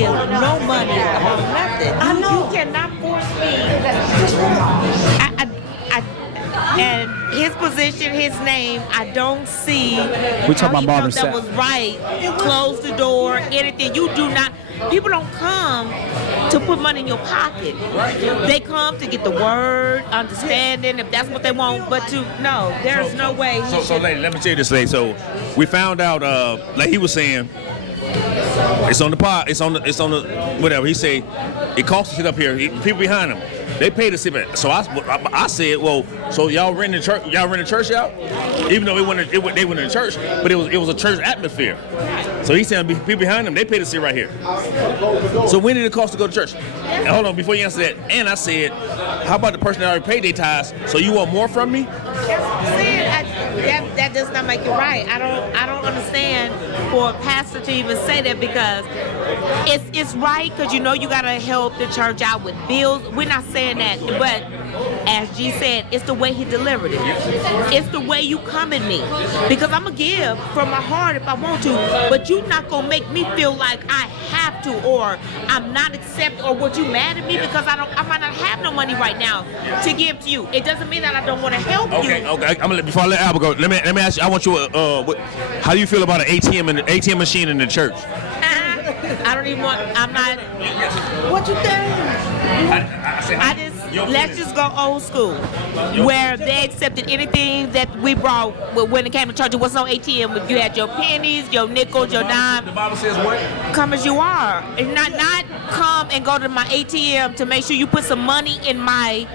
give no money about nothing. I know. You cannot force me. And his position, his name, I don't see We talking how about he Marvin felt that Sapps. was right. Close the door, anything. You do not. People don't come to put money in your pocket. They come to get the word, understanding, if that's what they want. But no, there's no way. So, lady, let me tell you this, lady. So, we found out, like he was saying, it's on the pod, it's on the whatever. He said it costs to sit up here. People behind him, they pay to sit back. So I said, well, so y'all rent the church? Y'all rent the church out? Even though they went in the church, but it was a church atmosphere. So he said people behind them, they pay to sit right here. So when did it cost to go to church? And hold on, before you answer that, and I said, how about the person that already paid their tithes? So you want more from me? That does not make it right. I don't understand for a pastor to even say that, because it's right, because you gotta help the church out with bills. We're not saying that, but as G said, it's the way he delivered it. It's the way you come at me, because I'm gonna give from my heart if I want to, but you're not gonna make me feel like I have to, or I'm not accept, or what, you mad at me because I might not have no money right now to give to you. It doesn't mean that I don't want to help you. Okay. I'm gonna before I let Albert go. Let me ask you. I want you. How do you feel about an ATM machine in the church? I don't even want. I'm not. What you think? Let's just go old school, where they accepted anything that we brought when it came to church. It was no ATM. You had your pennies, your nickels, your dime. The Bible says what? Come as you are, and not come and go to my ATM to make sure you put some money in my.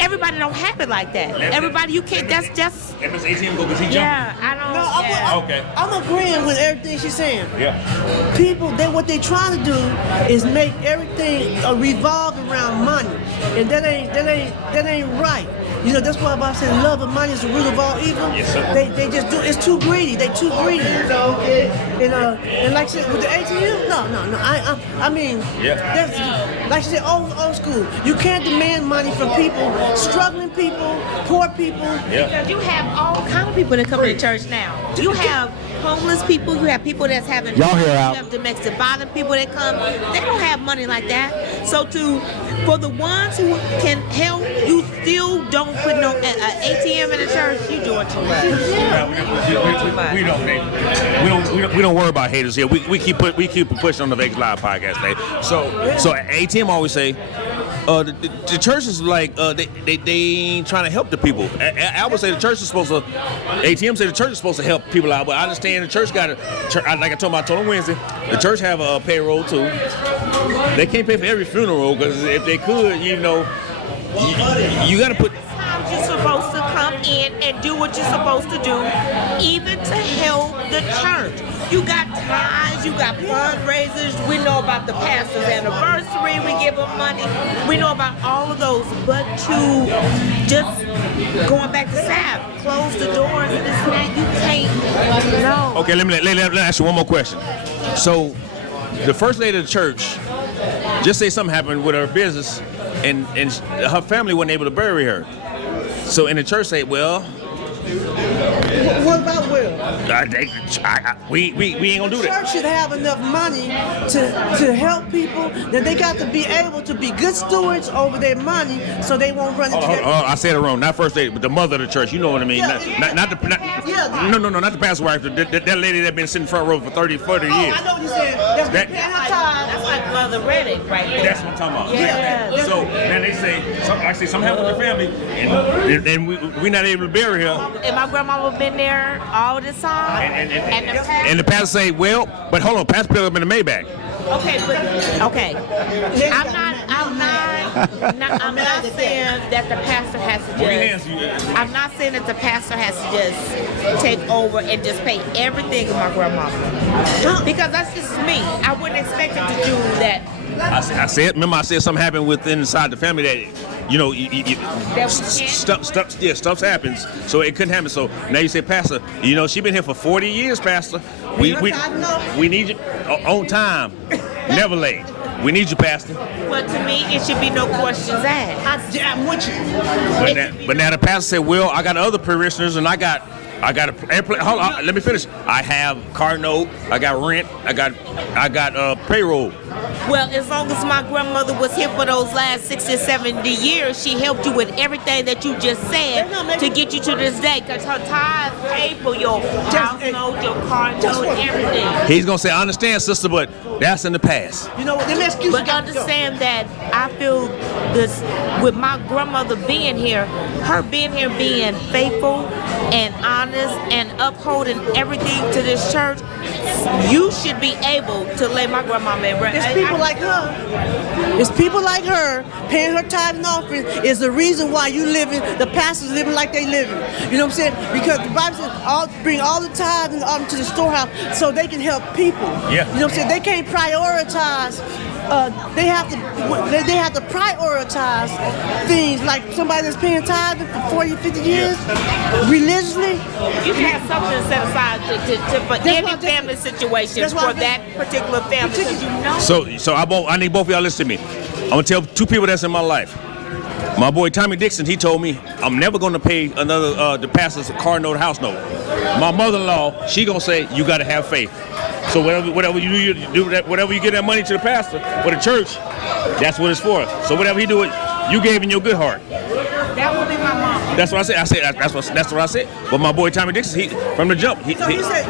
Everybody don't have it like that. Everybody, you can't. That's just. If it's ATM, go because he jumping. Yeah, I don't. No, Okay. I'm agreeing with everything she's saying. Yeah. People, what they trying to do is make everything revolve around money, and that ain't right. That's why I said love of money is the root of all evil. Yes, sir. They just do. It's too greedy. They too greedy. And like I said, with the ATM, no. I mean, that's, like I said, old school. You can't demand money from people, struggling people, poor people. Yeah. Because you have all kind of people that come to church now. You have homeless people. You have people that's having. Y'all hear out. You have domestic violence people that come. They don't have money like that. So for the ones who can help, you still don't put no ATM in the church. You doing too much. We don't worry about haters here. We keep pushing on the Vegas Live podcast, Dave. So ATM always say the church is like they ain't trying to help the people. I would say the church is supposed to. ATM say the church is supposed to help people out, but I understand the church got to. Like I told them Wednesday, the church have a payroll too. They can't pay for every funeral, because if they could, you got to put. Sometimes you're supposed to come in and do what you're supposed to do, even to help the church. You got tithes, you got fundraisers. We know about the pastor's anniversary. We give them money. We know about all of those. But to just going back to Sapps, close the doors and this and that, you can't. No. Okay, let me ask you one more question. So, the first lady of the church, just say something happened with her business, and her family wasn't able to bury her. So, in the church say, well. What about Will? We ain't gonna do The that. church should have enough money to help people, that they got to be able to be good stewards over their money, so they won't run into that. I said it wrong. Not first lady, but the mother of the church. You know what I mean? Yeah, Not the not the pastor wife. That lady that been sitting front row for 30, 40 years. I know what you're saying. That's been paying her time. That's like Mother Reddick right there. That's what I'm talking about. Yeah. So then they say, something happened with the family, and we not able to bury her. And my grandmama been there all this time. And the pastor say, well, but hold on, pastor put up in the Maybach. Okay. I'm not saying that the pastor has to just. I'm not saying that the pastor has to just take over and just pay everything of my grandmama, because that's just me. I wouldn't expect him to do that. I said something happened inside the family that, stuff happens, so it couldn't happen. So now you say, Pastor, she been here for 40 years, Pastor. We need you on time, never late. We need you, Pastor. But to me, it should be no questions asked. I'm with you. But now the pastor said, well, I got other parishioners, and I got I got a airplane. Hold on, let me finish. I have car note. I got rent. I got payroll. Well, as long as my grandmother was here for those last 60, 70 years, she helped you with everything that you just said to get you to this day. Because her tithes pay for your house note, your car note, everything. He's going to say, I understand, sister, but that's in the past. You know what? Them excuses. But understand that I feel this with my grandmother being here, her being here, being faithful and honest and upholding everything to this church, you should be able to lay my grandma in rest. It's people like her. It's people like her paying her tithe and offering is the reason why you living, the pastors living like they living. You know what I'm saying? Because the Bible says, bring all the tithe and offering to the storehouse so they can help people. Yeah. You know what I'm saying? They can't prioritize. They have to prioritize things like somebody that's paying tithing for 40, 50 years religiously. You should have something set aside for any family situation for that particular family. Because you know. So I need both of y'all to listen to me. I'm gonna tell two people that's in my life. My boy Tommy Dixon, he told me I'm never gonna pay another the pastor's car note, house note. My mother-in-law, she gonna say you gotta have faith. So whatever you do, whatever you give that money to the pastor or the church, that's what it's for. So whatever he do it, you gave in your good heart. That would be my mom. That's what I said. That's what I said. But my boy Tommy Dixon, he from the jump, So he said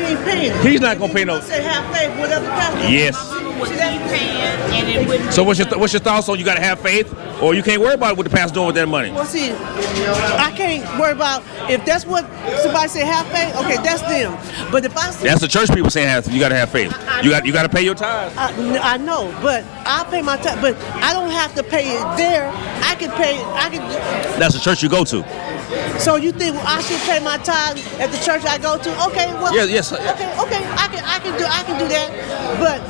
he ain't paying it. He's not gonna pay no. He said have faith, whatever the pastor. Yes. Was he paying and it wouldn't. So what's your thoughts on you gotta have faith, or you can't worry about what the pastor's doing with that money? Well, see, I can't worry about if that's what somebody say have faith. Okay, that's them. But if I say That's the church people saying you gotta have faith. You got to pay your tithes. I know, but I'll pay my tithe. But I don't have to pay it there. I can pay. That's the church you go to. So you think I should pay my tithe at the church I go to? Okay, well. Yes. Okay, I can do that. But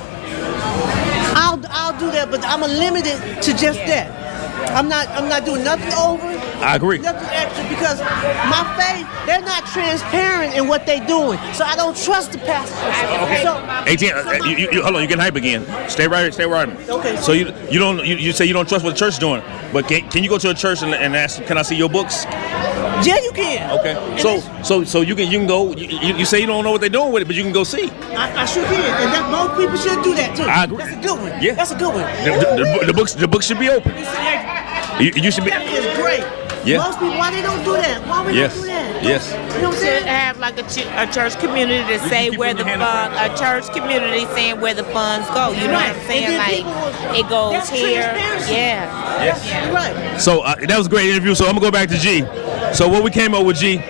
I'll do that. But I'm limited to just that. I'm not doing nothing over. I agree. Nothing extra because my faith, they're not transparent in what they're doing. So I don't trust the pastor. Okay. So, 18. Hold on. You getting hype again. Stay right. Okay. So you say you don't trust what the church is doing, but can you go to a church and ask, can I see your books? Yeah, you can. Okay. So you can go. You say you don't know what they're doing with it, but you can go see. I sure can, and that most people should do that too. I agree. That's a good one. Yeah. That's a good one. The books should be open. You should be. That is great. Yeah. Most people, why they don't do that? Why we don't do that? Yes. You know what I'm To saying? have like a church community to say keep where putting the your hand fund, a church community saying where the funds go. You know what I'm Right. saying? And then Like people it goes that's here. transparency. Yeah. Yes. You're right. So that was a great interview. So I'm gonna go back to G. So what we came up with, G,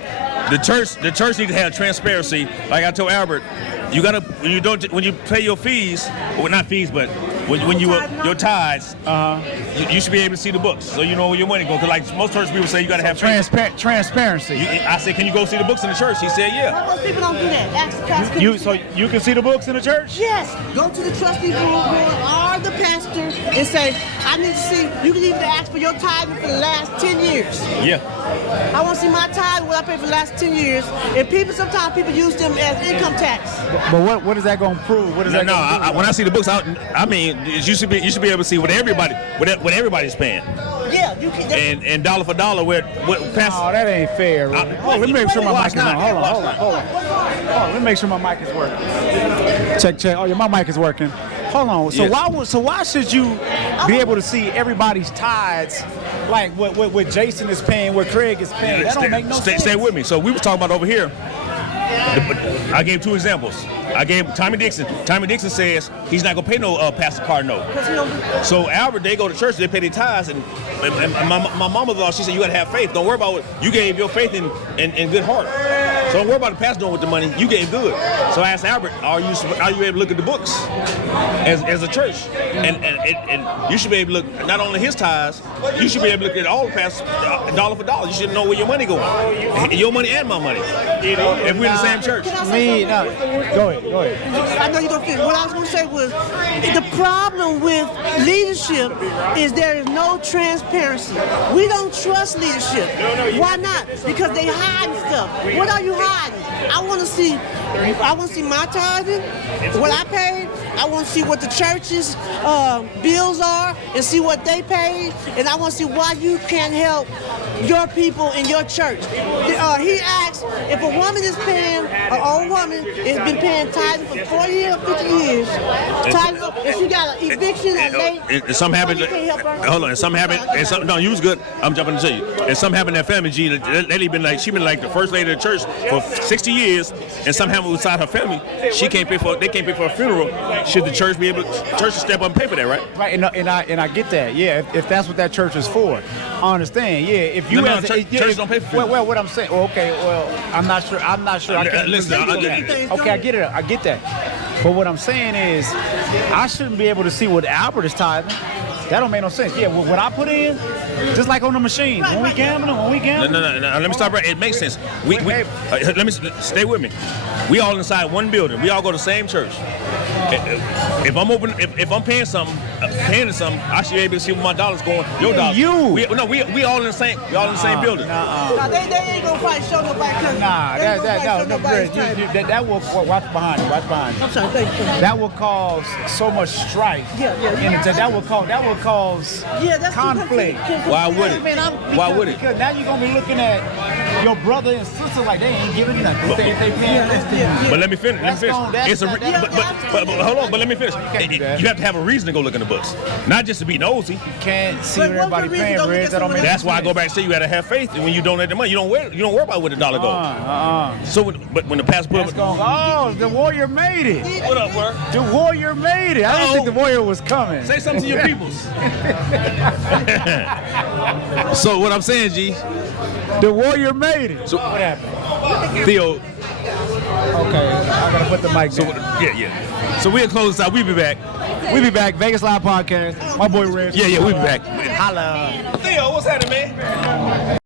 the church needs to have transparency. Like I told Albert, you gotta when you pay your fees, well not fees, but when you your tithes, you should be able to see the books, so you know where your money goes. Cause like most church people say, you gotta have Transparency. I said, can you go see the books in the church? He said, yeah. Most people don't do that. Ask the pastor. So you can see the books in the church? Yes. Go to the trustee board or the pastor and say, I need to see. You can even ask for your tithing for the last 10 years. Yeah. I want to see my tithe, what I paid for the last 10 years. And sometimes people use them as income tax. But what is that going to prove? What is that going to do? When I see the books, I mean, you should be able to see what everybody's paying. Yeah, you can. And dollar for dollar, what pastor. Oh, that ain't fair. Let me make sure my mic is on. Hold on. Let me make sure my mic is working. Check. Oh, yeah, my mic is working. Hold on. So Yes. why should you be able to see everybody's tithes, like what Jason is paying, what Craig is paying? That don't make no sense. Stay with me. So we were talking about over here. I gave two examples. I gave Tommy Dixon. Tommy Dixon says he's not gonna pay no pastor card note. So Albert, they go to church, they pay their tithes, and my mama-in-law, she said you gotta have faith. Don't worry about what you gave your faith in good heart. So don't worry about the pastor doing with the money. You gave good. So I asked Albert, are you able to look at the books as a church? And you should be able to look not only his tithes, you should be able to look at all the pastors dollar for dollar. You should know where your money going. Your money and my money. If we're in the same church. Go ahead. I know you're going to finish. What I was going to say was the problem with leadership is there is no transparency. We don't trust leadership. Why not? Because they hide stuff. What are you hiding? I want to see my tithing, what I paid. I want to see what the church's bills are and see what they pay, and I want to see why you can't help your people in your church. He asked if a woman is paying, an old woman has been paying tithing for 40 years, 50 years, tithing, and she got an eviction and late. And some happen. Hold on. And some happen. And some. No, you was good. I'm jumping to tell you. And some happen in that family. G. Lady been like she been like the first lady of the church for 60 years, and some happen inside her family. She can't pay for. They can't pay for a funeral. Should the church be able? Church to step up and pay for that, right? Right. And I get that. Yeah. If that's what that church is for, I understand. Yeah. If you church don't pay for funerals. Well, what I'm saying. Well, okay. Well, I'm not sure. I can't listen. Okay, I get it. I get that. But what I'm saying is, I shouldn't be able to see what Albert is tithing. That don't make no sense. Yeah, what I put in, just like on the machine. When we gambling. No. Let me stop right. It makes sense. Let me stay with me. We all inside one building. We all go to the same church. If I'm paying something, I should be able to see where my dollars going. Your dollars. We all in the same. We all in the same building. Nah, they ain't gonna probably show nobody. That will watch behind you. Watch behind you. I'm sorry, thank you. That will cause so much strife. That will cause that's conflict. Why would it? Why would it? Because now you're gonna be looking at your brother and sister like they ain't giving nothing. They paying this. But let me finish. But hold on. But let me finish. You have to have a reason to go look in the books, not just to be nosy. You can't see what everybody paying, Reg. That's why I go back and say you gotta have faith. And when you donate the money, you don't worry about where the dollar goes. So, but when the pastor put the Warrior made it. What up, bro? The Warrior made it. I didn't think the Warrior was coming. Say something to your peoples. So what I'm saying, G. The Warrior made it. So what happened? Theo. Okay, I gotta put the mic down. Yeah. So we'll close this out. We'll be back. Vegas Live Podcast. My boy Reg. Yeah, we'll be back. Holla. Theo, what's happening, man?